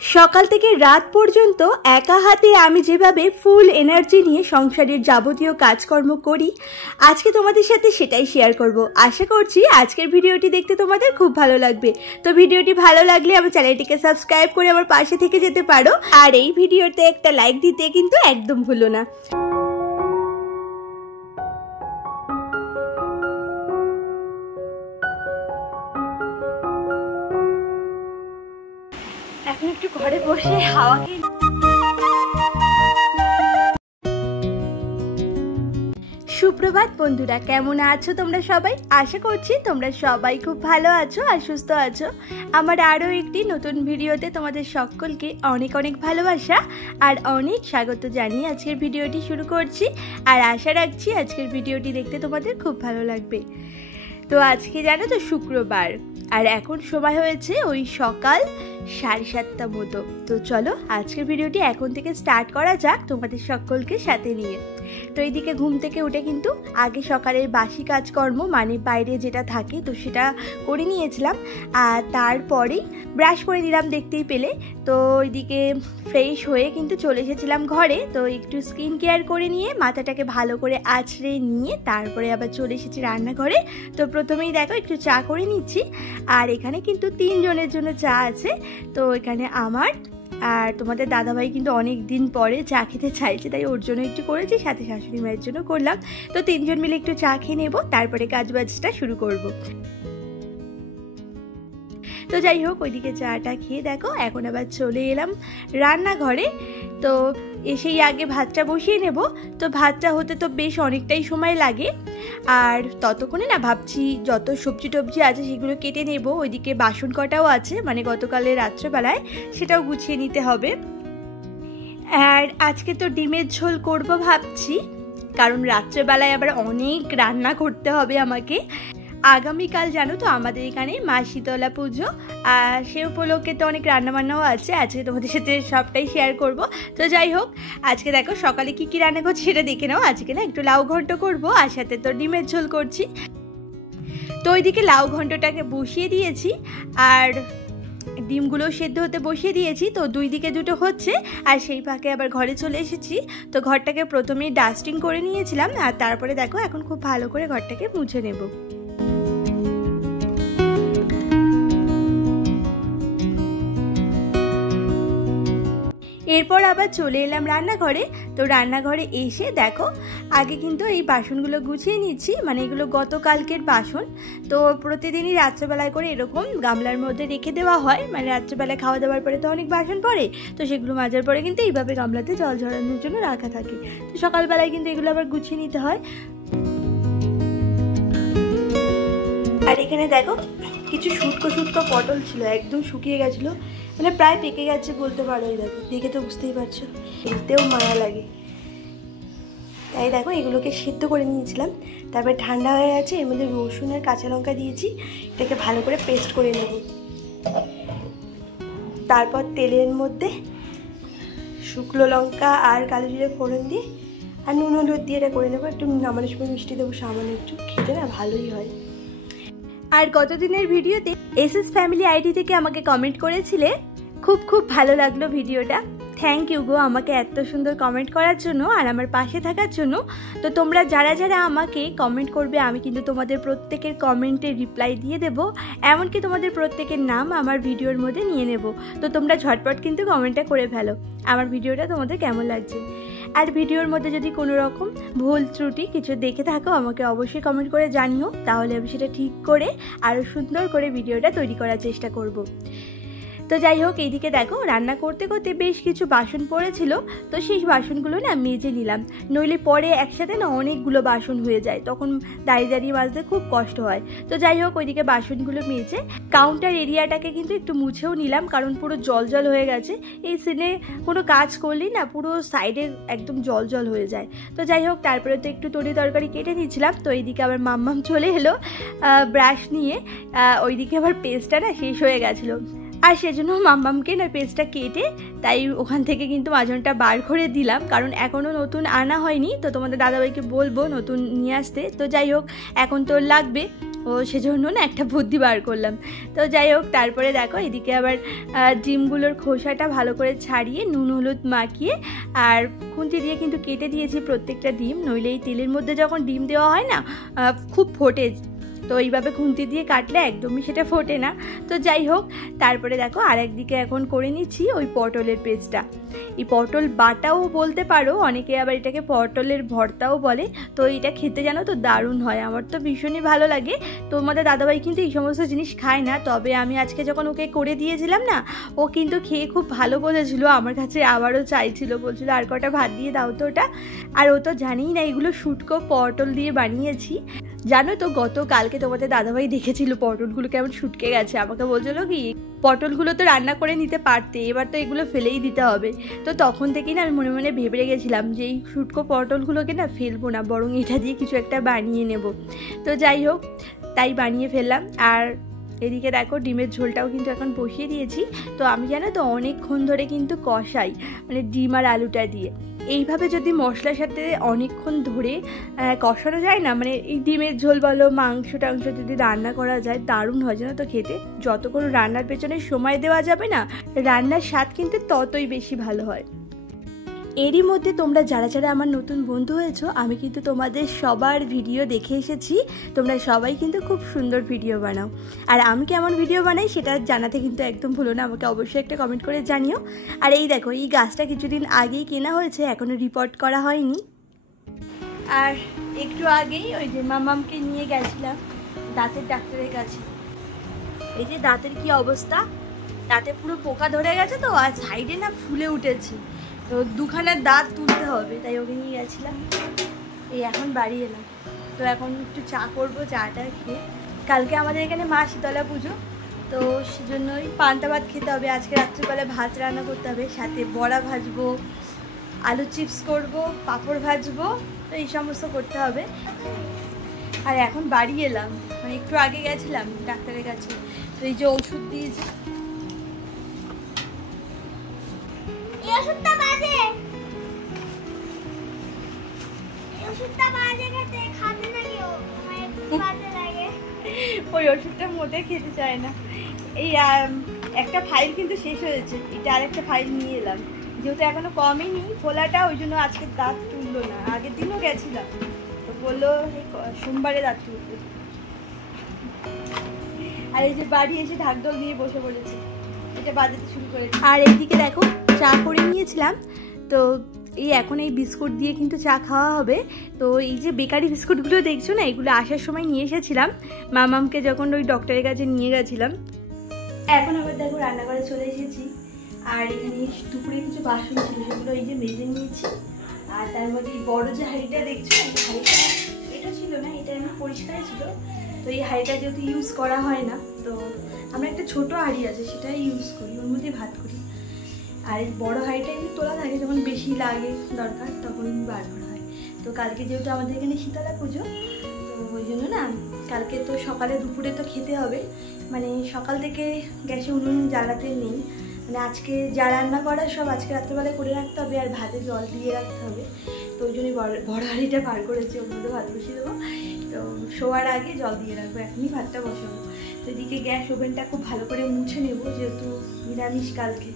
সকাল থেকে রাত পর্যন্ত একা হাতে আমি যেভাবে ফুল এনার্জি নিয়ে সংসারের যাবতীয় কাজকর্ম করি, আজকে তোমাদের সাথে সেটাই শেয়ার করব। আশা করছি আজকের ভিডিওটি দেখতে তোমাদের খুব ভালো লাগবে। তো ভিডিওটি ভালো লাগলে আমার চ্যানেলটিকে সাবস্ক্রাইব করে আমার পাশে থেকে যেতে পারো, আর এই ভিডিওতে একটা লাইক দিতে কিন্তু একদম ভুলো না। এখন একটু ঘরে বসে হাওয়া খেয়ে। সুপ্রভাত বন্ধুরা, কেমন আছো তোমরা সবাই? আশা করছি তোমরা সবাই খুব ভালো আছো আর সুস্থ আছো। আমার আরও একটি নতুন ভিডিওতে তোমাদের সকলকে অনেক অনেক ভালোবাসা আর অনেক স্বাগত জানিয়ে আজকের ভিডিওটি শুরু করছি। আর আশা রাখছি আজকের ভিডিওটি দেখতে তোমাদের খুব ভালো লাগবে। তো আজকে জানো তো শুক্রবার, আর এখন সময় হয়েছে ওই সকাল 7:30 মতো। তো চলো আজকের ভিডিওটি এখন থেকে স্টার্ট করা যাক তোমাদের সকলকে সাথে নিয়ে। তো এইদিকে ঘুম থেকে উঠে কিন্তু আগে সকালের বাসি কাজকর্ম মানে বাইরে যেটা থাকে তো সেটা করে নিয়েছিলাম, আর তারপরেই ব্রাশ করে নিলাম দেখতেই পেলে। তো ওইদিকে ফ্রেশ হয়ে কিন্তু চলে এসেছিলাম ঘরে। তো একটু স্কিন কেয়ার করে নিয়ে মাথাটাকে ভালো করে আঁচড়ে নিয়ে তারপরে আবার চলে এসেছি রান্নাঘরে। তো প্রথমেই দেখো একটু চা করে নিচ্ছি, আর এখানে কিন্তু 3 জনের জন্য চা আছে। তো এখানে আমার আর তোমাদের দাদাভাই কিন্তু অনেক দিন পরে চা খেতে চাইছে, তাই ওর জন্য একটু করেছি, সাথে শাশুড়ি মায়ের জন্য করলাম। তো 3 জন মিলে একটু চা খেয়ে নেবো, তারপরে কাজবাজটা শুরু করব। তো যাই হোক, ওইদিকে চাটা খেয়ে দেখো এখন আবার চলে এলাম রান্নাঘরে। তো এসেই আগে ভাতটা বসিয়ে নেব। তো ভাতটা হতে তো বেশ অনেকটাই সময় লাগে, আর ততক্ষণে না ভাবছি যত সবজি টবজি আছে সেগুলো কেটে নেব। ওইদিকে বাসন কটাও আছে, মানে গতকালের রাত্রেবেলায়, সেটাও গুছিয়ে নিতে হবে। আর আজকে তো ডিমের ঝোল করব ভাবছি, কারণ রাত্রেবেলায় আবার অনেক রান্না করতে হবে আমাকে। আগামীকাল জানো তো আমাদের এখানে মা শীতলা পুজো, আর সে উপলক্ষে তো অনেক রান্নাবান্নাও আছে। আজকে তোমাদের সাথে সবটাই শেয়ার করব। তো যাই হোক, আজকে দেখো সকালে কি কি রান্না করছি সেটা দেখে নাও। আজকে না একটু লাউ ঘন্ট করব, আর সাথে তো ডিমের ঝোল করছি। তো ওইদিকে লাউ ঘন্টটাকে বসিয়ে দিয়েছি, আর ডিমগুলো সেদ্ধ হতে বসিয়ে দিয়েছি। তো 2 দিকে দুটো হচ্ছে, আর সেই ফাঁকে আবার ঘরে চলে এসেছি। তো ঘরটাকে প্রথমেই ডাস্টিং করে নিয়েছিলাম, আর তারপরে দেখো এখন খুব ভালো করে ঘরটাকে মুছে নেব। এরপর আবার চলে এলাম রান্নাঘরে। তো রান্নাঘরে এসে দেখো আগে কিন্তু এই বাসনগুলো গুছিয়ে নিচ্ছি, মানে এগুলো গতকালকের বাসন। তো প্রতিদিনই রাত্রেবেলায় করে এরকম গামলার মধ্যে রেখে দেওয়া হয়, মানে রাত্রেবেলায় খাওয়া দাওয়ার পরে তো অনেক বাসন পড়ে, তো সেগুলো মাজার পরে কিন্তু এইভাবে গামলাতে জল ঝরানোর জন্য রাখা থাকে। তো সকালবেলায় কিন্তু এগুলো আবার গুছিয়ে নিতে হয়। আর এখানে দেখো কিছু শুটকো পটল ছিল, একদম শুকিয়ে গেছিলো, মানে প্রায় পেকে গেছে বলতে পারো। এই দেখো, দেখে তো বুঝতেই পারছো, এতেও মায়া লাগে। তাই দেখো এগুলোকে সিদ্ধ করে নিয়েছিলাম, তারপর ঠান্ডা হয়ে গেছে। এর মধ্যে রসুন আর কাঁচা লঙ্কা দিয়েছি, এটাকে ভালো করে পেস্ট করে নেব। তারপর তেলের মধ্যে শুকনো লঙ্কা আর কালো জিরে ফোড়ন দিয়ে আর নুন হলুদ দিয়ে এটা করে নেবো। একটু নামানোর সময় মিষ্টি দেবো সামান্য একটু, খেতে না ভালোই হয়। আর গতদিনের ভিডিওতে এসএস ফ্যামিলি আইডি থেকে আমাকে কমেন্ট করেছিলে, খুব খুব ভালো লাগলো ভিডিওটা। থ্যাংক ইউ গো আমাকে এত সুন্দর কমেন্ট করার জন্য আর আমার পাশে থাকার জন্য। তো তোমরা যারা যারা আমাকে কমেন্ট করবে আমি কিন্তু তোমাদের প্রত্যেকের কমেন্টে রিপ্লাই দিয়ে দেবো, এমনকি তোমাদের প্রত্যেকের নাম আমার ভিডিওর মধ্যে নিয়ে নেব। তো তোমরা ঝটপট কিন্তু কমেন্টটা করে ফেলো আমার ভিডিওটা তোমাদের কেমন লাগছে। আর ভিডিওর মধ্যে যদি কোনো রকম ভুল ত্রুটি কিছু দেখে থাকো আমাকে অবশ্যই কমেন্ট করে জানিও, তাহলে আমি সেটা ঠিক করে আরও সুন্দর করে ভিডিওটা তৈরি করার চেষ্টা করব। তো যাই হোক, এইদিকে দেখো রান্না করতে করতে বেশ কিছু বাসন পড়েছিল, তো সেই বাসনগুলো না মেজে নিলাম, নইলে পরে একসাথে না অনেকগুলো বাসন হয়ে যায়, তখন দাঁড়িয়ে দাঁড়িয়ে মাজতে খুব কষ্ট হয়। তো যাই হোক, ওইদিকে বাসনগুলো মেজে কাউন্টার এরিয়াটাকে কিন্তু একটু মুছেও নিলাম, কারণ পুরো জল জল হয়ে গেছে। এই সিনে কোনো কাজ করলেই না পুরো সাইডে একদম জল জল হয়ে যায়। তো যাই হোক, তারপরে তো একটু তরকারি কেটে নিচ্ছিলাম। তো এইদিকে আবার মাম্মাম চলে এলো ব্রাশ নিয়ে, ওইদিকে আবার পেস্টটা না শেষ হয়ে গেছিলো, আর সেজন্য মাম্মামকে না পেস্টটা কেটে তাই ওখান থেকে কিন্তু মাজনটা বার করে দিলাম, কারণ এখনও নতুন আনা হয়নি। তো তোমাদের দাদাভাইকে বলবো নতুন নিয়ে আসতে। তো যাই হোক, এখন তো লাগবে, ও সেজন্য না একটা বুদ্ধি বার করলাম। তো যাই হোক, তারপরে দেখো এদিকে আবার ডিমগুলোর খোসাটা ভালো করে ছাড়িয়ে নুন হলুদ মাখিয়ে আর খুন্তি দিয়ে কিন্তু কেটে দিয়েছি প্রত্যেকটা ডিম, নইলে এই তেলের মধ্যে যখন ডিম দেওয়া হয় না খুব ফোটে, তো এইভাবে খুন্তি দিয়ে কাটলে একদমই সেটা ফোটে না। তো যাই হোক, তারপরে দেখো আর একদিকে এখন করে নিচ্ছি ওই পটলের পেস্টটা। এই পটল বাটাও বলতে পারো, অনেকে আবার এটাকে পটলের ভর্তাও বলে। তো এটা খেতে জানো তো দারুণ হয়, আমার তো ভীষণই ভালো লাগে। তোমাদের দাদাভাই কিন্তু এই সমস্ত জিনিস খায় না, তবে আমি আজকে যখন ওকে করে দিয়েছিলাম না, ও কিন্তু খেয়ে খুব ভালো বলেছিল, আমার কাছে আবারও চাইছিল, বলছিল আর কটা ভাত দিয়ে দাও তো ওটা। আর ও তো জানেই না এগুলো শুটকো পটল দিয়ে বানিয়েছি। জানো তো গতকালকে তোমাদের দাদাভাই দেখেছিল পটলগুলো কেমন শুটকে গেছে, আমাকে বলছিল কি পটলগুলো তো রান্না করে নিতে পারতে, এবার তো এগুলো ফেলেই দিতে হবে। তো তখন থেকেই না আমি মনে মনে ভেবে রেখেছিলাম যে এই শুটকো পটলগুলোকে না ফেলবো না, বরং এটা দিয়ে কিছু একটা বানিয়ে নেব। তো যাই হোক, তাই বানিয়ে ফেললাম। আর এদিকে দেখো ডিমের ঝোলটাও কিন্তু এখন বসিয়ে দিয়েছি। তো আমি জানো তো অনেকক্ষণ ধরে কিন্তু কষাই, মানে ডিম আর আলুটা দিয়ে। এইভাবে যদি মশলার সাথে অনেকক্ষণ ধরে কষানো যায় না, মানে এই ডিমের ঝোল বলো মাংস টাংস যদি রান্না করা যায় দারুণ হয় জানো তো খেতে। যতক্ষণ রান্নার পেছনে সময় দেওয়া যাবে না, রান্নার স্বাদ কিন্তু ততই বেশি ভালো হয়। এরই মধ্যে তোমরা যারা যারা আমার নতুন বন্ধু হয়েছো, আমি কিন্তু তোমাদের সবার ভিডিও দেখে এসেছি, তোমরা সবাই কিন্তু খুব সুন্দর ভিডিও বানাও। আর আমি কেমন ভিডিও বানাই সেটা জানাতে কিন্তু একদম ভুলো না, আমাকে অবশ্যই একটা কমেন্ট করে জানিও। আর এই দেখো এই গাছটা কিছুদিন আগেই কেনা হয়েছে, এখনও রিপোর্ট করা হয়নি। আর একটু আগেই ওই যে মামামকে নিয়ে গেছিলাম দাঁতের ডাক্তারের কাছে। এই যে দাঁতের কি অবস্থা, দাঁতে পুরো পোকা ধরে গেছে তো, আর সাইডে না ফুলে উঠেছে, তো দুখানা দাঁত তুলতে হবে, তাই ওকে নিয়ে গেছিলাম। এই এখন বাড়ি এলাম, তো এখন একটু চা করবো, চাটা খেয়ে। কালকে আমাদের এখানে মা শীতলা পুজো, তো সেজন্যই পান্তা ভাত খেতে হবে। আজকে রাত্রিবেলা ভাত রান্না করতে হবে, সাথে বড়া ভাজবো, আলু চিপস করবো, পাঁপড় ভাজবো, তো এই সমস্ত করতে হবে। আর এখন বাড়ি এলাম, মানে একটু আগে গেছিলাম ডাক্তারের কাছে, তো এই যে ওষুধ দিয়েছে। ওই ওষুধটা মোটে খেতে চায় না। এই একটা ফাইল কিন্তু শেষ হয়েছে, এটা আরেকটা ফাইল নিয়ে এলাম, যেহেতু এখনো কমেনি ফোলাটা, ওই জন্য আজকে দাঁত তুললো না। আগের দিনও গেছিলাম, তো বললো সোমবারে দাঁত তুলবে। আর এই যে বাড়ি এসে ঢাকঢোল নিয়ে বসে পড়েছে, এটা বাজাতে শুরু করেছে। আর এইদিকে দেখো চা করে নিয়েছিলাম, তো এই এখন এই বিস্কুট দিয়ে কিন্তু চা খাওয়া হবে। তো এই যে বেকারি বিস্কুটগুলো দেখছো না, এগুলো আসার সময় নিয়ে এসেছিলাম মামামকে যখন ওই ডক্টরের কাছে নিয়ে গেছিলাম। এখন আবার দেখো রান্নাঘরে চলে এসেছি, আর এখানে দুপুরে কিছু বাসন ছিল সেগুলো এই যে মেজে নিয়েছি। আর তার মধ্যে এই বড় যে হাঁড়িটা দেখছো, হাঁড়িটা এটা ছিল না, এটা এমনি পরিষ্কারই ছিল। তো এই হাঁড়িটা যেহেতু ইউজ করা হয় না, তো আমরা একটা ছোট হাঁড়ি আছে সেটাই ইউজ করি, ওর মধ্যে ভাত করি। আর এই বড়ো হাঁড়িটা এমনি তোলা থাকে, যখন বেশি লাগে দরকার তখন বার করা হয়। তো কালকে যেহেতু আমাদের এখানে শীতলা পুজো, তো ওই জন্য না কালকে তো সকালে দুপুরে তো খেতে হবে, মানে সকাল থেকে গ্যাসে উনুন জ্বালাতে নেই, মানে আজকে যা রান্না করার সব আজকে রাত্রেবেলায় করে রাখতে হবে, আর ভাতে জল দিয়ে রাখতে হবে। তো ওই জন্যই বড় হাঁড়িটা বার করেছি, ওর মধ্যে ভাত বসিয়ে দেবো। তো শোয়ার আগে জল দিয়ে রাখবো, এখনই ভাতটা বসাবো। তো এদিকে গ্যাস ওভেনটা খুব ভালো করে মুছে নেবো, যেহেতু নিরামিষ কালকে।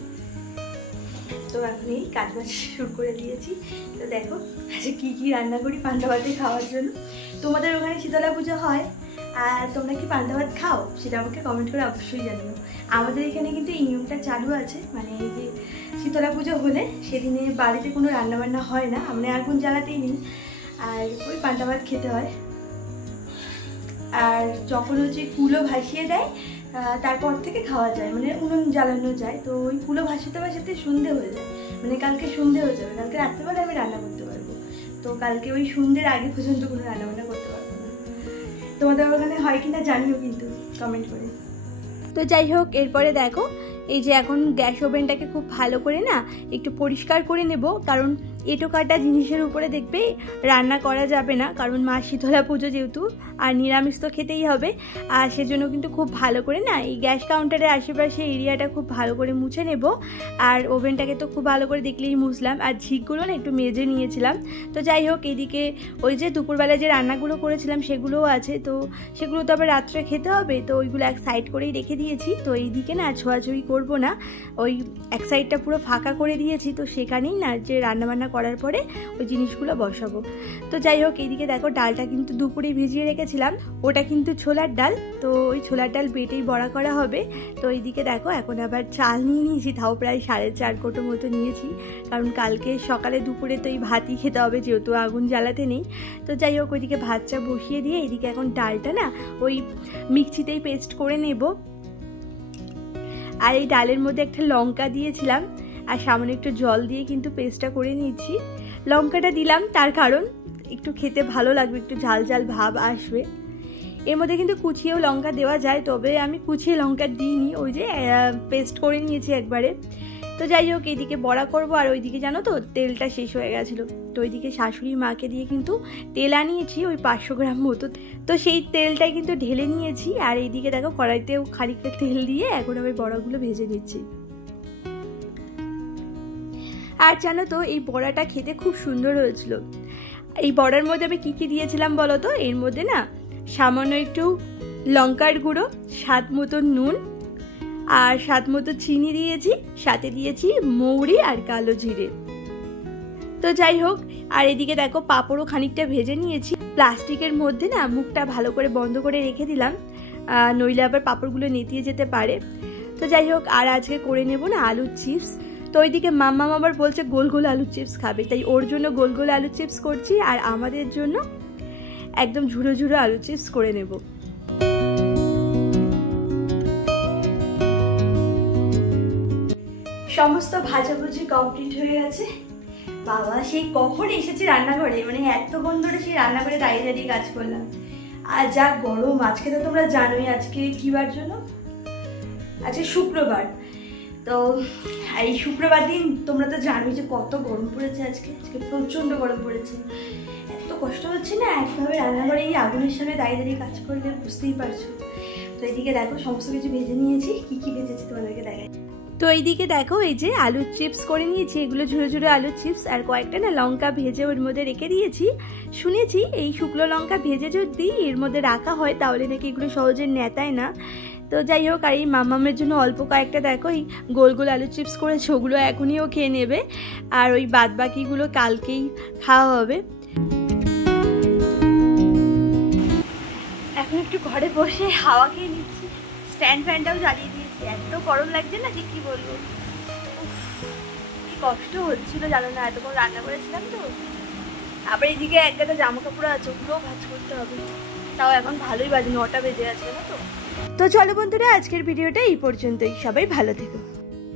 তো এখনই কাজবাজ শুরু করে দিয়েছি। তো দেখো আজকে কী কী রান্না করি পান্তা ভাতে খাওয়ার জন্য। তোমাদের ওখানে শীতলা পুজো হয়, আর তোমরা কি পান্তা ভাত খাও সেটা আমাকে কমেন্ট করে অবশ্যই জানিও। আমাদের এখানে কিন্তু এই নিয়মটা চালু আছে, মানে এই যে শীতলা পুজো হলে সেদিনে বাড়িতে কোনো রান্নাবান্না হয় না, আমরা আগুন জ্বালাতেই নেই, আর ওই পান্তা ভাত খেতে হয়। আর যখন হচ্ছে কুলো ভাসিয়ে দেয় তারপর থেকে খাওয়া যায়, মানে উনুন জ্বালানো যায়। তো ওই কুলো ভাসাতে ভাসাতে সন্ধে হয়ে যায়, মানে কালকে সন্ধে হয়ে যাবে, কালকে রাত্রেবেলা আমি রান্না করতে পারবো। তো কালকে ওই সন্ধ্যের আগে পর্যন্ত কোনো রান্নাবান্না করতে পারবো না। তোমাদের ওখানে হয় কিনা জানিও কিন্তু কমেন্ট করে। তো যাই হোক, এরপরে দেখো এই যে এখন গ্যাস ওভেনটাকে খুব ভালো করে না একটু পরিষ্কার করে নেব, কারণ এঁটো কাটা জিনিসের উপরে দেখবে রান্না করা যাবে না, কারণ মা শীতলা পুজো যেহেতু, আর নিরামিষ তো খেতেই হবে। আর সেজন্য কিন্তু খুব ভালো করে না এই গ্যাস কাউন্টারের আশেপাশে এরিয়াটা খুব ভালো করে মুছে নেব। আর ওভেনটাকে তো খুব ভালো করে দেখলেই মুছলাম, আর ঝিকগুলো না একটু মেজে নিয়েছিলাম। তো যাই হোক, এদিকে ওই যে দুপুরবেলা যে রান্নাগুলো করেছিলাম সেগুলোও আছে, তো সেগুলো তো আবার রাত্রে খেতে হবে, তো ওইগুলো এক সাইড করেই রেখে দিয়েছি। তো এইদিকে না ছোঁয়াছুঁয়ি করবো না, ওই এক সাইডটা পুরো ফাঁকা করে দিয়েছি, তো সেখানেই না যে রান্নাবান্না করার পরে ওই জিনিসগুলো বসাবো। তো যাই হোক, এইদিকে দেখো ডালটা কিন্তু দুপুরে ভিজিয়ে রেখেছিলাম, ওটা কিন্তু ছোলার ডাল, তো ওই ছোলার ডাল বেটেই বড়া করা হবে। তো এইদিকে দেখো এখন আবার চাল নিয়ে নিয়েছি, তাও প্রায় 4.5 কোটো মতো নিয়েছি, কারণ কালকে সকালে দুপুরে তো এই ভাতই খেতে হবে যেহেতু আগুন জ্বালাতে নেই। তো যাই হোক, ওইদিকে ভাতটা বসিয়ে দিয়ে এইদিকে এখন ডালটা না ওই মিক্সিতেই পেস্ট করে নেব। আর এই ডালের মধ্যে একটা লঙ্কা দিয়েছিলাম আর সামান্য একটু জল দিয়ে কিন্তু পেস্টটা করে নিচ্ছি। লঙ্কাটা দিলাম তার কারণ একটু খেতে ভালো লাগবে, একটু ঝাল ঝাল ভাব আসবে। এর মধ্যে কিন্তু কুচিয়েও লঙ্কা দেওয়া যায়, তবে আমি কুচিয়ে লঙ্কা দিইনি, ওই যে পেস্ট করে নিয়েছি একবারে। তো যাই হোক, এইদিকে বড়া করবো, আর ওইদিকে জানো তো তেলটা শেষ হয়ে গেছিলো, তো ওইদিকে শাশুড়ি মাকে দিয়ে কিন্তু তেল আনিয়েছি ওই 500 গ্রাম মতো, তো সেই তেলটাই কিন্তু ঢেলে নিয়েছি। আর এইদিকে দেখো কড়াইতেও খানিকটা তেল দিয়ে এখন আমি বড়াগুলো ভেজে নিচ্ছি। আর জানো তো এই বড়াটা খেতে খুব সুন্দর হয়েছিল। এই বড়ার মধ্যে আমি কি দিয়েছিলাম বলো তো? এর মধ্যে না সামান্য একটু লঙ্কার গুঁড়ো, স্বাদ মতো নুন, আর স্বাদ মতো চিনি দিয়েছি, সাথে দিয়েছি মৌরি আর কালো জিরে। তো যাই হোক, আর এদিকে দেখো পাঁপড়ও খানিকটা ভেজে নিয়েছি, প্লাস্টিকের মধ্যে না মুখটা ভালো করে বন্ধ করে রেখে দিলাম, নইলে আবার পাঁপড়গুলো নেতিয়ে যেতে পারে। তো যাই হোক, আর আজকে করে নেব না আলুর চিপস। তো ওইদিকে মাম্মা আবার বলছে গোল গোল আলুর চিপস খাবে, তাই ওর জন্য গোল গোল আলুর চিপস করছি, আর আমাদের জন্য একদম ঝুড়ো ঝুড়ো আলুর চিপস করে নেব। সমস্ত ভাজাভুজি কমপ্লিট হয়ে গেছে। বাবা সেই কখন এসেছি রান্নাঘরে, মানে এতক্ষণ ধরে সেই রান্নাঘরে দাঁড়িয়ে দাঁড়িয়ে কাজ করলাম। আর যা গরম আজকে, তো তোমরা জানোই আজকে কি বার জন্য, আজকে শুক্রবার। তো এই শুক্রবার দিন তোমরা তো জানোই যে কত গরম পড়েছে আজকে, প্রচণ্ড গরম পড়েছে। এত কষ্ট হচ্ছে না একভাবে রান্নাঘরে এই আগুনের সামনে দাঁড়িয়ে দাঁড়িয়ে কাজ করলে, বুঝতেই পারছো। তো এইদিকে দেখো সমস্ত কিছু ভেজে নিয়েছি, কি কি ভেজেছি তোমাদেরকে দেখাই। তো এইদিকে দেখো এই যে আলুর চিপস করে নিয়েছি, এগুলো ঝুড়ো ঝুড়ো আলুর চিপস, আর কয়েকটা না লঙ্কা ভেজে ওর মধ্যে রেখে দিয়েছি। শুনেছি এই শুকনো লঙ্কা ভেজে যদি এর মধ্যে রাখা হয় তাহলে নাকি এগুলো সহজে নেতায় না। তো যাই হোক, আর এই মামামের জন্য অল্প কয়েকটা দেখো এই গোল গোল আলুর চিপস করেছে, ওগুলো এখনই ও খেয়ে নেবে, আর ওই বাদ বাকিগুলো কালকেই খাওয়া হবে। এখন একটু ঘরে বসে হাওয়া খেয়ে নিচ্ছি, স্ট্যান্ড ফ্যানটাও জ্বালিয়ে দিয়েছি, এত গরম লাগছে না যে কি বলবো, কি কষ্ট হচ্ছিল জানো না, এতক্ষণ রান্না করেছিলাম তো। আবার এইদিকে একটা জামা কাপড় আছে, ওগুলোও ভাঁজ করতে হবে, তাও এখন ভালোই বাজে, 9টা বেজে আছে না। তো চলো বন্ধুরা, আজকের ভিডিওটা এই পর্যন্তই, সবাই ভালো থেকো।